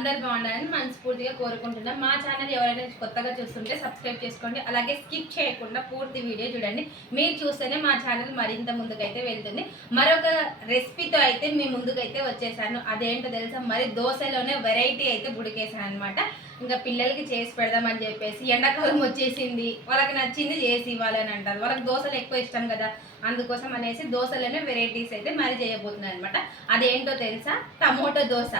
అందరు బాగుండాలని మనస్ఫూర్తిగా కోరుకుంటున్నాం. మా ఛానల్ ఎవరైనా కొత్తగా చూస్తుంటే సబ్స్క్రైబ్ చేసుకోండి. అలాగే స్కిప్ చేయకుండా పూర్తి వీడియో చూడండి. మీరు చూస్తేనే మా ఛానల్ మరింత ముందుకైతే వెళ్తుంది. మరొక రెసిపీతో అయితే మీ ముందుకైతే వచ్చేసాను. అదేంటో తెలుసా? మరి దోశలోనే వెరైటీ అయితే బుడికేసాను అనమాట ఇంకా పిల్లలకి చేసి పెడదామని చెప్పేసి ఎండాకాలం వచ్చేసింది. వాళ్ళకి నచ్చింది చేసి ఇవ్వాలని అంటారు. వాళ్ళకి దోశలు ఎక్కువ ఇష్టం కదా. అందుకోసం అనేసి దోశలోనే వెరైటీస్ అయితే మరి చేయబోతున్నాను అనమాట అదేంటో తెలుసా? టమోటో దోశ.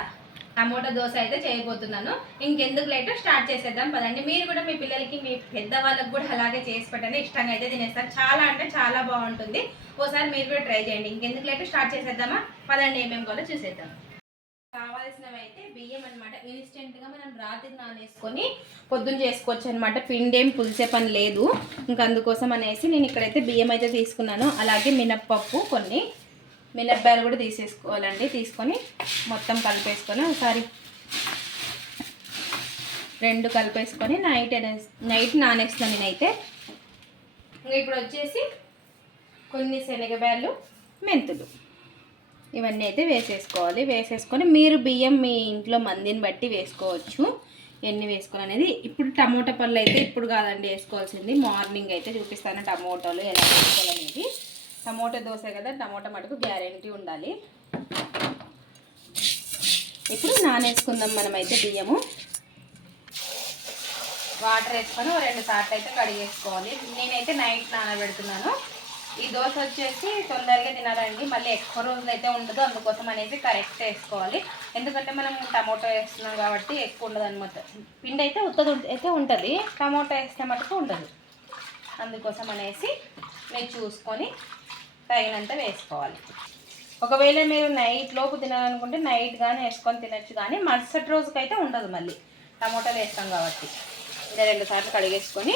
టమోటా దోశ అయితే చేయబోతున్నాను. ఇంకెందుకు లేటో స్టార్ట్ చేసేద్దాం పదండి. మీరు కూడా మీ పిల్లలకి మీ పెద్దవాళ్ళకి కూడా అలాగే చేసి పెట్టండి. ఇష్టంగా అయితే తినేస్తారు. చాలా అంటే చాలా బాగుంటుంది. ఓసారి మీరు కూడా ట్రై చేయండి. ఇంకెందుకు లేటో స్టార్ట్ చేసేద్దామా? పదండి ఏమేమి కూడా చూసేద్దాం. కావాల్సినవి అయితే బియ్యం అనమాట ఇన్స్టెంట్గా మనం రాత్రి నానేసుకొని పొద్దున్న చేసుకోవచ్చు అనమాట పిండి ఏం పులిసే పని లేదు. ఇంకా అందుకోసం అనేసి నేను ఇక్కడైతే బియ్యం అయితే తీసుకున్నాను. అలాగే మినప్పప్పు కొన్ని మినప్పాయలు కూడా తీసేసుకోవాలండి. తీసుకొని మొత్తం కలిపేసుకొని ఒకసారి రెండు కలిపేసుకొని నైట్ నైట్ నానేస్తాను నేనైతే. ఇప్పుడు వచ్చేసి కొన్ని శనగబ్యాళ్ళు మెంతులు ఇవన్నీ అయితే వేసేసుకోవాలి. వేసేసుకొని మీరు బియ్యం మీ ఇంట్లో మందిని బట్టి వేసుకోవచ్చు. ఎన్ని వేసుకోవాలనేది ఇప్పుడు టమోటా పళ్ళు అయితే ఇప్పుడు కాదండి వేసుకోవాల్సింది. మార్నింగ్ అయితే చూపిస్తాను టమోటాలు ఎలా వేసుకోవాలనేది టమోటా దోశ కదా టమోటా మటుకు గ్యారెంటీ ఉండాలి. ఇప్పుడు నానేసుకుందాం మనమైతే బియ్యము. వాటర్ వేసుకొని రెండు సార్లు అయితే కడిగేసుకోవాలి. నేనైతే నైట్ నానబెడుతున్నాను. ఈ దోశ వచ్చేసి తొందరగా తినాలండి. మళ్ళీ ఎక్కువ రోజులు అయితే ఉండదు. అందుకోసం అనేసి కరెక్ట్ వేసుకోవాలి. ఎందుకంటే మనం టమోటో వేస్తున్నాం కాబట్టి ఎక్కువ ఉండదు అనమాట పిండి అయితే ఉత్తది అయితే ఉంటుంది. టమోటో వేస్తే మటుకు ఉండదు. అందుకోసం అనేసి మీరు చూసుకొని తగినంత వేసుకోవాలి. ఒకవేళ మీరు నైట్ లోపు తినాలనుకుంటే నైట్ కానీ వేసుకొని తినచ్చు కానీ మరుసటి రోజుకైతే ఉండదు మళ్ళీ. టమోటాలు వేస్తాం కాబట్టి. ఇలా రెండు సార్లు కడిగేసుకొని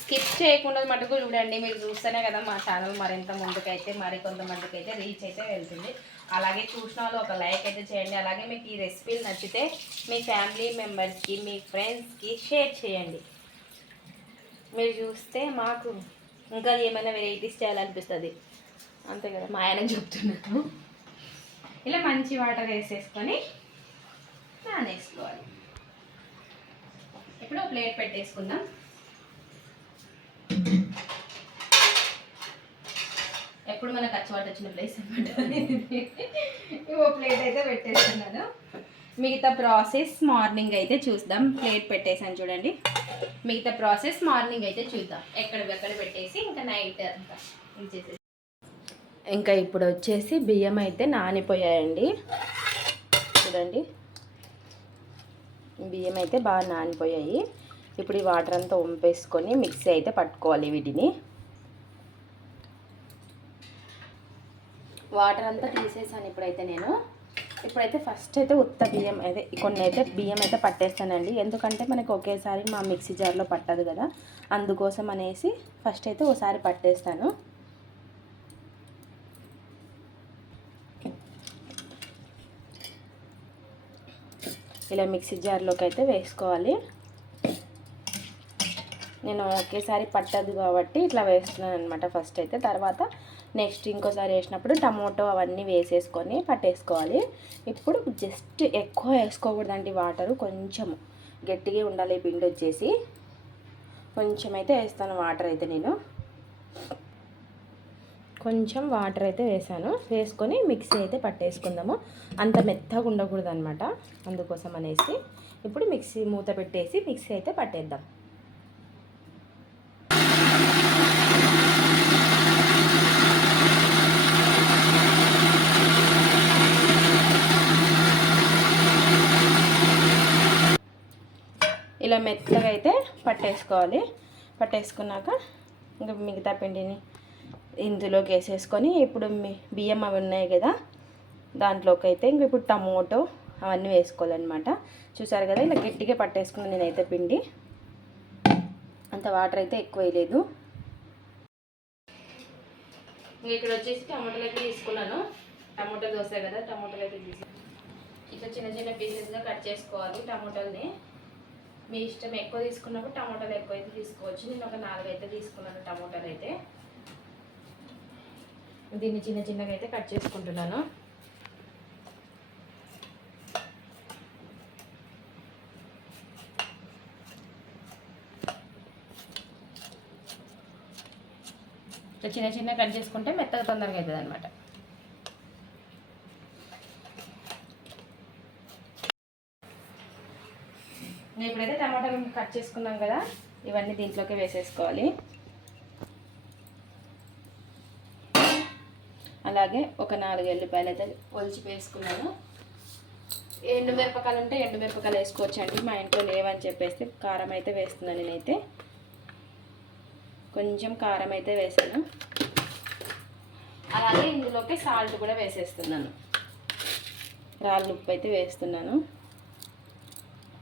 స్కిప్ చేయకుండా మటుకు చూడండి మీరు చూస్తేనే కదా మా ఛానల్ మరింత ముందుకైతే మరి కొంతమందికి అయితే రీచ్ అయితే వెళ్తుంది. అలాగే చూసిన వాళ్ళు ఒక లైక్ అయితే చేయండి. అలాగే మీకు ఈ రెసిపీలు నచ్చితే మీ ఫ్యామిలీ మెంబర్స్కి మీ ఫ్రెండ్స్కి షేర్ చేయండి. మీరు చూస్తే మాకు ఇంకా ఏమైనా వెరైటీస్ చేయాలనిపిస్తుంది. అంతే కదా. మా ఆయన చెప్తున్నాను ఇలా మంచి వాటర్ వేసేసుకొని నానేసుకోవాలి. ఇప్పుడు ప్లేట్ పెట్టేసుకుందాం. ఎప్పుడు మనకు అచ్చవాటు వచ్చిన ప్లేస్ అనమాట ఓ ప్లేట్ అయితే పెట్టేస్తున్నాను మిగతా ప్రాసెస్ మార్నింగ్ అయితే చూద్దాం. ప్లేట్ పెట్టేసాను చూడండి. మిగతా ప్రాసెస్ మార్నింగ్ అయితే చూద్దాం. ఎక్కడ ఎక్కడ పెట్టేసి ఇంకా నైట్ అంతా ఇంకా ఇప్పుడు వచ్చేసి బియ్యం అయితే నానిపోయాయండి. చూడండి. బియ్యం అయితే బాగా నానిపోయాయి. ఇప్పుడు ఈ వాటర్ అంతా వంపేసుకొని మిక్సీ అయితే పట్టుకోవాలి వీటిని. వాటర్ అంతా తీసేసాను ఇప్పుడైతే నేను. ఇప్పుడైతే ఫస్ట్ అయితే ఉత్త బియ్యం అయితే కొన్ని అయితే బియ్యం అయితే పట్టేస్తానండి. ఎందుకంటే మనకి ఒకేసారి మా మిక్సీ జార్లో పట్టదు కదా. అందుకోసం అనేసి ఫస్ట్ అయితే ఒకసారి పట్టేస్తాను. ఇలా మిక్సీ జార్లోకి అయితే వేసుకోవాలి. నేను ఒకేసారి పట్టదు కాబట్టి ఇట్లా వేస్తున్నాను అనమాట ఫస్ట్ అయితే. తర్వాత నెక్స్ట్ ఇంకోసారి వేసినప్పుడు టమోటో అవన్నీ వేసేసుకొని పట్టేసుకోవాలి. ఇప్పుడు జస్ట్ ఎక్కువ వేసుకోకూడదండి వాటరు కొంచెం గట్టిగా ఉండాలి పిండి వచ్చేసి. కొంచెం అయితే వేస్తాను వాటర్ అయితే నేను. కొంచెం వాటర్ అయితే వేసాను. వేసుకొని మిక్సీ అయితే పట్టేసుకుందాము. అంత మెత్తగా ఉండకూడదు అనమాట అందుకోసం అనేసి. ఇప్పుడు మిక్సీ మూత పెట్టేసి మిక్సీ అయితే పట్టేద్దాం ఇలా మెత్తగా అయితే పట్టేసుకోవాలి. పట్టేసుకున్నాక ఇంకా మిగతా పిండిని ఇందులోకి వేసేసుకొని ఇప్పుడు మీ బియ్యం అవి ఉన్నాయి కదా దాంట్లోకి అయితే ఇంక ఇప్పుడు టమోటో అవన్నీ వేసుకోవాలన్నమాట. చూసారు కదా ఇలా గట్టిగా పట్టేసుకున్నాను నేనైతే పిండి. అంత వాటర్ అయితే ఎక్కువ వేయలేదు. ఇక్కడ వచ్చేసి టమాటాలు అయితే తీసుకున్నాను. టమాటా దోశ కదా టమాటాలు అయితే తీసుకున్నాను. ఇట్లా చిన్న చిన్న పీసెస్గా కట్ చేసుకోవాలి టమాటాలని. మీ ఇష్టం ఎక్కువ తీసుకున్నప్పుడు టమాటాలు ఎక్కువ అయితే తీసుకోవచ్చు. నేను ఒక నాలుగు అయితే తీసుకున్నాను టమాటాలు అయితే. దీన్ని చిన్న చిన్నగా అయితే కట్ చేసుకుంటున్నాను. చిన్న చిన్న కట్ చేసుకుంటే మెత్తగా తొందరగా అవుతుంది అనమాట ఇప్పుడైతే టమాటాలు కట్ చేసుకున్నాం కదా ఇవన్నీ దీంట్లోకి వేసేసుకోవాలి. అలాగే ఒక నాలుగు ఎల్లిపాయలు అయితే ఒలిచి వేసుకున్నాను. ఎండుమిరపకాయలు ఉంటే ఎండుమిరపకాయలు వేసుకోవచ్చు అండి మా ఇంట్లో లేవని చెప్పేసి కారం అయితే వేస్తున్నాను నేనైతే. కొంచెం కారం అయితే వేసాను. అలాగే ఇందులోకి సాల్ట్ కూడా వేసేస్తున్నాను. రాళ్ళు ఉప్పు అయితే వేస్తున్నాను.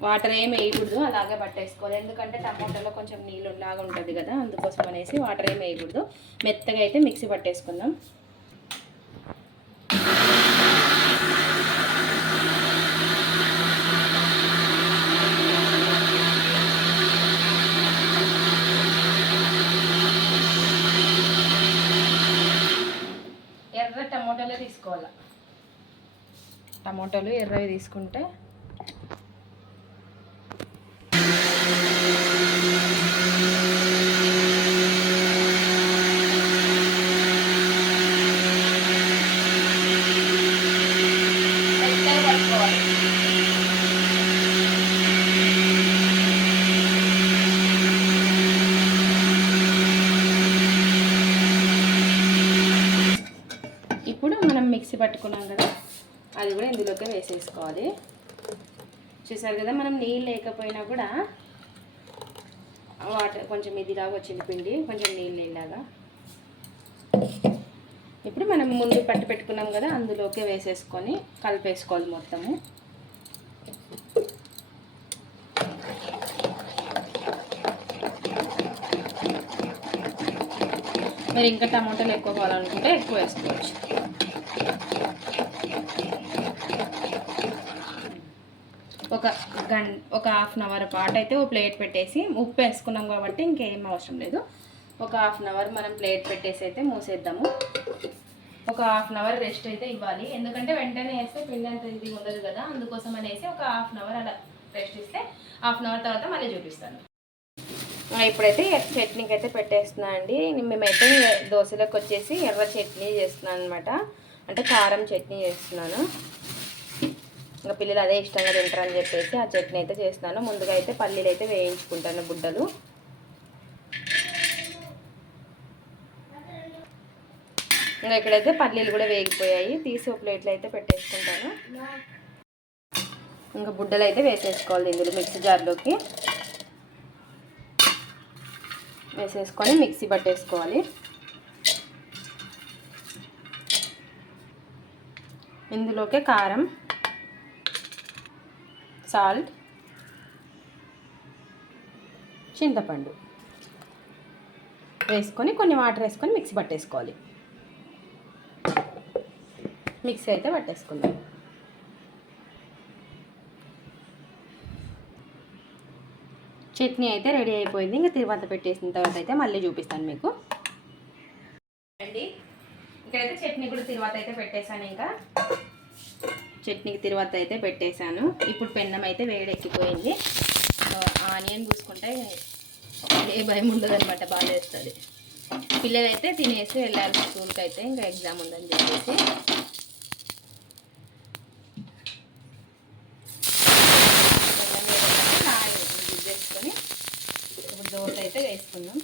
వాటర్ ఏం వేయకూడదు అలాగే పట్టేసుకోవాలి. ఎందుకంటే టమాటాలో కొంచెం నీళ్ళు లాగా ఉంటుంది కదా అందుకోసం అనేసి వాటర్ ఏం వేయకూడదు. మెత్తగా అయితే మిక్సీ పట్టేసుకుందాం. ఎర్ర టమోటాలే తీసుకోవాలి? టమోటాలు ఎర్రవి తీసుకుంటే మెత్తగా పట్టుకోవాలి ఇప్పుడు మనం మిక్సీ పట్టుకున్నాం కదా అది కూడా ఇందులోకి వేసేసుకోవాలి చూసారు కదా మనం నీళ్ళు లేకపోయినా కూడా వాటర్ కొంచెం ఇదిలాగా వచ్చింది పిండి కొంచెం నీళ్ళు నీళ్ళలాగా ఇప్పుడు మనం ముందు పట్టి పెట్టుకున్నాం కదా అందులోకి వేసేసుకొని కలిపేసుకోవాలి మొత్తము. మీరు ఇంకా టమాటాలు ఎక్కువ కావాలనుకుంటే ఎక్కువ వేసుకోవచ్చు. ఒక గం ఒక హాఫ్ అన్ అవర్ పాటు అయితే ఓ ప్లేట్ పెట్టేసి ఉప్పు వేసుకున్నాం కాబట్టి ఇంకేం అవసరం లేదు. ఒక హాఫ్ అన్ అవర్ మనం ప్లేట్ పెట్టేసి అయితే మూసేద్దాము. ఒక హాఫ్ అన్ అవర్ రెస్ట్ అయితే ఇవ్వాలి. ఎందుకంటే వెంటనే వేస్తే పిండి అంత ఇది ఉండదు కదా. అందుకోసం అనేసి ఒక హాఫ్ అన్ అవర్ అలా రెస్ట్ ఇస్తే హాఫ్ అన్ అవర్ తర్వాత మళ్ళీ చూపిస్తాను. ఇప్పుడైతే చట్నీకి అయితే పెట్టేస్తున్నా అండి. మేమైతే దోశలోకి వచ్చేసి ఎర్ర చట్నీ చేస్తున్నాను అనమాట అంటే కారం చట్నీ చేస్తున్నాను. ఇంకా పిల్లలు అదే ఇష్టంగా తింటారని చెప్పేసి ఆ చట్నీ అయితే చేస్తున్నాను ముందుగా అయితే పల్లీలు అయితే వేయించుకుంటాను బుడ్డలు. ఇంకా ఇక్కడైతే పల్లీలు కూడా వేగిపోయాయి. తీసి ఒక ప్లేట్లో అయితే పెట్టేసుకుంటాను. ఇంకా బుడ్డలు అయితే వేసేసుకోవాలి ఇందులో మిక్సీ జార్లోకి. వేసేసుకొని మిక్సీ పట్టేసుకోవాలి. ఇందులోకే కారం. సాల్ట్ చింతపండు వేసుకొని కొన్ని వాటర్ వేసుకొని మిక్సీ పట్టేసుకోవాలి. మిక్సీ అయితే పట్టేసుకుందాం. చట్నీ అయితే రెడీ అయిపోయింది. ఇంకా తిరువాత పెట్టేసిన తర్వాత అయితే మళ్ళీ చూపిస్తాను మీకు. అండి ఇక్కడైతే చట్నీ కూడా తిరువాత అయితే పెట్టేశాను ఇంకా. చట్నీకి తిరువాత అయితే పెట్టేశాను. ఇప్పుడు పెన్నం అయితే వేడెక్కిపోయింది. ఆనియన్ పూసుకుంటే ఏ భయం ఉండదు అనమాట బాగా వేస్తుంది పిల్లలైతే తినేసి వెళ్ళాలి స్కూల్కి అయితే ఇంకా ఎగ్జామ్ ఉందని చెప్పేసి. పెన్నం ఇప్పుడు ఇప్పుడు దోశ అయితే వేసుకుందాం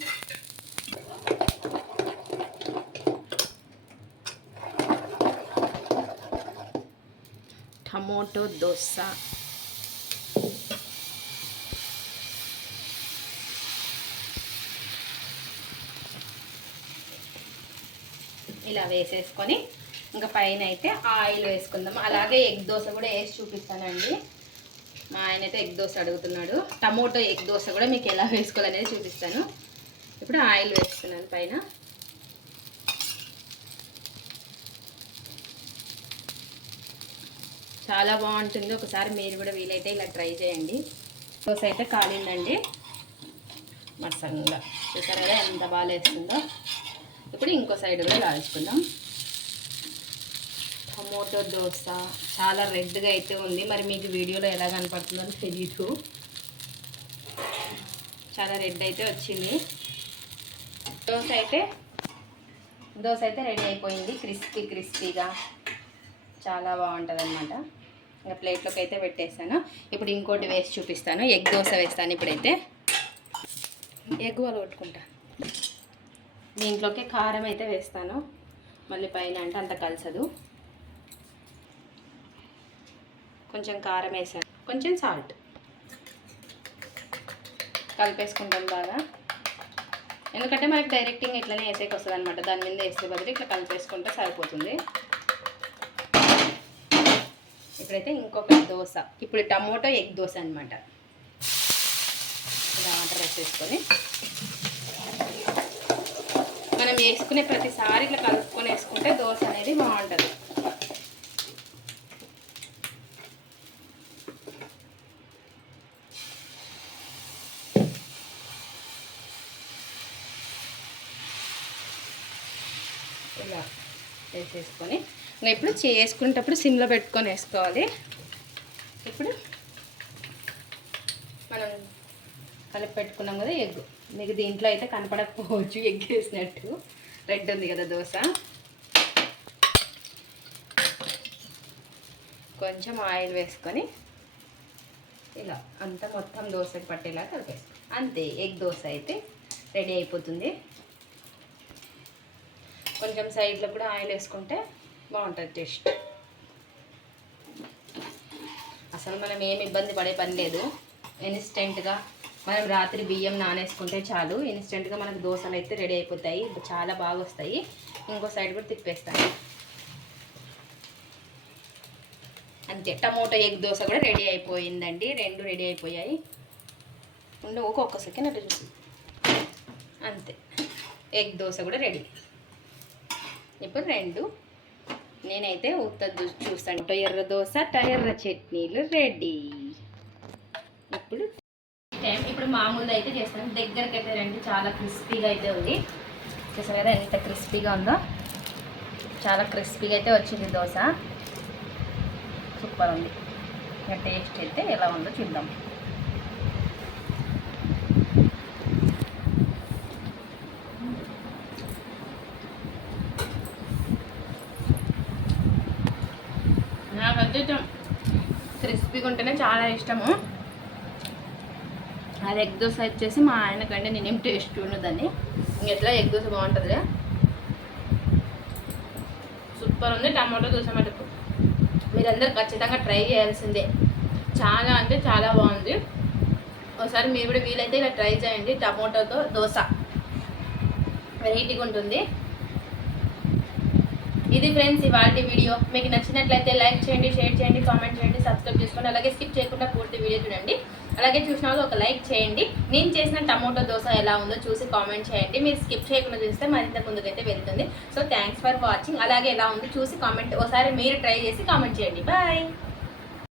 టమోటో దోశ ఇలా వేసేసుకొని ఇంకా పైన అయితే ఆయిల్ వేసుకుందాం. అలాగే ఎగ్ దోశ కూడా వేసి చూపిస్తానండి. మా ఆయన అయితే ఎగ్ దోశ అడుగుతున్నాడు. టమోటో ఎగ్ దోశ కూడా మీకు ఎలా వేసుకోవాలనేది చూపిస్తాను. ఇప్పుడు ఆయిల్ వేసుకున్నాను పైన. చాలా బాగుంటుంది. ఒకసారి మీరు కూడా వీలైతే ఇలా ట్రై చేయండి. దోశ అయితే కాలిందండి. మసంగా చూసారా ఎంత బాగా ఇప్పుడు ఇంకో సైడ్ కూడా కాల్చుకుందాం టమోటో దోశ. చాలా రెడ్గా అయితే ఉంది. మరి మీకు వీడియోలో ఎలా కనపడుతుందో తెలీదు. చాలా రెడ్ అయితే వచ్చింది. దోశ అయితే దోశ అయితే రెడీ అయిపోయింది. క్రిస్పీ క్రిస్పీగా. చాలా బాగుంటుంది అనమాట ఇంకా ప్లేట్లోకి అయితే పెట్టేస్తాను. ఇప్పుడు ఇంకోటి వేసి చూపిస్తాను. ఎగ్ దోశ వేస్తాను ఇప్పుడైతే. ఎగ్ వాళ్ళు కొట్టుకుంటా. దీంట్లోకి కారం అయితే వేస్తాను. మళ్ళీ పైన అంటే అంత కలసదు. కొంచెం కారం వేసాను. కొంచెం సాల్ట్. కలిపేసుకుంటాం బాగా. ఎందుకంటే మనకి డైరెక్టింగ్ ఇట్లనే వేసేకి వస్తుంది అనమాట దాని మీద వేసే బదులు ఇట్లా కలిపేసుకుంటే సరిపోతుంది. ఇప్పుడైతే ఇంకొక దోశ. ఇప్పుడు టమోటో ఎగ్ దోశ అనమాట ఇలా వాటర్ వేసేసుకొని మనం వేసుకునే ప్రతిసారి ఇట్లా కలుపుకొని వేసుకుంటే దోశ అనేది బాగుంటుంది. ఇలా వేసేసుకొని ఇప్పుడు చేసుకునేటప్పుడు సిమ్లో పెట్టుకొని వేసుకోవాలి. ఇప్పుడు మనం కలిపి పెట్టుకున్నాం కదా ఎగ్. మీకు దీంట్లో అయితే కనపడకపోవచ్చు ఎగ్ వేసినట్టు. రెడ్ ఉంది కదా దోశ. కొంచెం ఆయిల్ వేసుకొని ఇలా అంతా మొత్తం దోశకి పట్టేలా కలిపేస్తాం అంతే ఎగ్ దోశ అయితే రెడీ అయిపోతుంది. కొంచెం సైడ్లో కూడా ఆయిల్ వేసుకుంటే బాగుంటుంది టేస్ట్. అసలు మనం ఏమి ఇబ్బంది పడే పని లేదు. ఇన్స్టెంట్గా మనం రాత్రి బియ్యం నానేసుకుంటే చాలు. ఇన్స్టెంట్గా మనకు దోశలు అయితే రెడీ అయిపోతాయి. చాలా బాగా వస్తాయి ఇంకో సైడ్ కూడా తిప్పేస్తాను. అంతే. టమోటో ఎగ్ దోశ కూడా రెడీ అయిపోయిందండి. రెండు రెడీ అయిపోయాయి. ఉండు ఒక్కొక్క సెకండ్ అట్లా చూసి అంతే. ఎగ్ దోశ కూడా రెడీ. ఇప్పుడు రెండు. నేనైతే ఉత్త చూస్తాను. టో ఎర్ర దోశ ఎర్ర చట్నీలు రెడీ. ఇప్పుడు టైం ఇప్పుడు మామూలుగా అయితే చేస్తాను దగ్గరికి అయితే రండి చాలా క్రిస్పీగా అయితే ఉంది. చూసారు కదా ఎంత క్రిస్పీగా ఉందో? చాలా క్రిస్పీగా అయితే వచ్చింది దోశ. సూపర్ ఉంది. టేస్ట్ అయితే ఎలా ఉందో చూద్దాం. నాకైతే క్రిస్పీగా ఉంటేనే చాలా ఇష్టము. అది ఎగ్ దోశ వచ్చేసి మా ఆయనకంటే నేనేం టేస్ట్ ఉండదని ఎట్లా ఎగ్ దోశ బాగుంటుంది సూపర్ ఉంది టమాటో దోశ మటుకు. మీరందరూ ఖచ్చితంగా ట్రై చేయాల్సిందే. చాలా అంటే చాలా బాగుంది. ఒకసారి మీరు కూడా వీలైతే ఇలా ట్రై చేయండి టమాటోతో దోశ. వెరైటీగా ఉంటుంది. ఇది ఫ్రెండ్స్ ఇవాళ వీడియో. మీకు నచ్చినట్లయితే లైక్ చేయండి షేర్ చేయండి కామెంట్ చేయండి సబ్స్క్రైబ్ చేసుకోండి. అలాగే స్కిప్ చేయకుండా పూర్తి వీడియో చూడండి. అలాగే చూసిన ఒక లైక్ చేయండి. నేను చేసిన టమోటో దోశ ఎలా ఉందో చూసి కామెంట్ చేయండి. మీరు స్కిప్ చేయకుండా చూస్తే మరింత ముందుకైతే వెళ్తుంది. సో థ్యాంక్స్ ఫర్ వాచింగ్ అలాగే ఎలా ఉందో చూసి కామెంట్ ఒకసారి మీరు ట్రై చేసి కామెంట్ చేయండి. బాయ్